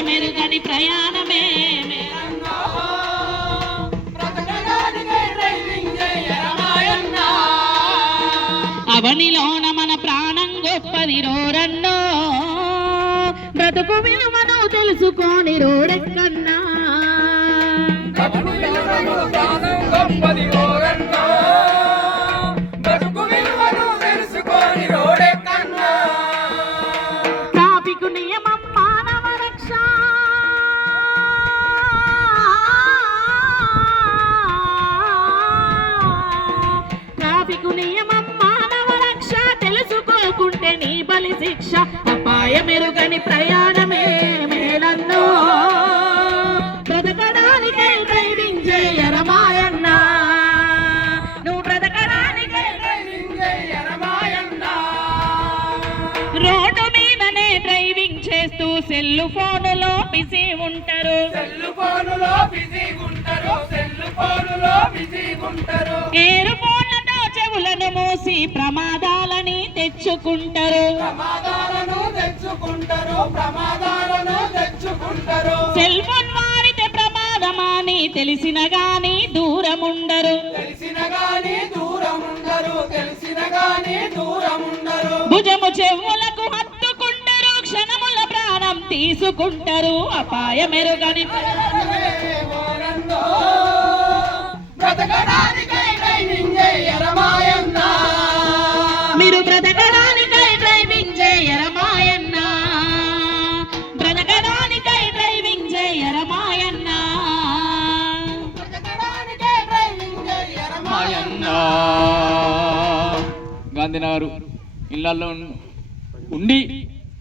అపాయమెరుగని ప్రయాణమే అవనిలోన మన ప్రాణం గొప్పది రోరన్నో బ్రతుకు విలువను తెలుసుకోని రోడెక్కన్నా ట్రాఫిక్ నియమం మానవ రక్ష ట్రాఫిక్ నియమం మానవ రక్ష తెలుసుకోకుంటే నీ బలి శిక్ష అపాయమెరుగని ప్రయాణమే మేలన్నో బ్రతకడానికై డ్రైవింగ్ చేయరమాయన్నా నువ్వు బ్రతకడానికై డ్రైవింగ్ చేయరమాయన్నా రోడ్డు మీదనే డ్రైవింగ్ చేస్తూ సెల్లు ఫోనులో బిజీ ఉంటారు ఏరు ఫోన్లతో చెవులను మూసి ప్రమాదాలని తెచ్చుకుంటారు సెల్ ఫోన్ వాడితే ప్రమాదమని తెలిసిన గాని దూరముండరు భుజము చెవులకు హత్తుకుంటారు క్షణముల ప్రాణం తీసుకుంటారు అపాయమెరుగని మీరు బ్రతకడానికై డ్రైవింగ్ చేయరమాయన్నా బ్రతకడానికై డ్రైవింగ్ చేయరమాయన్నా గాంధీనగర్ ఇళ్లలో ఉండి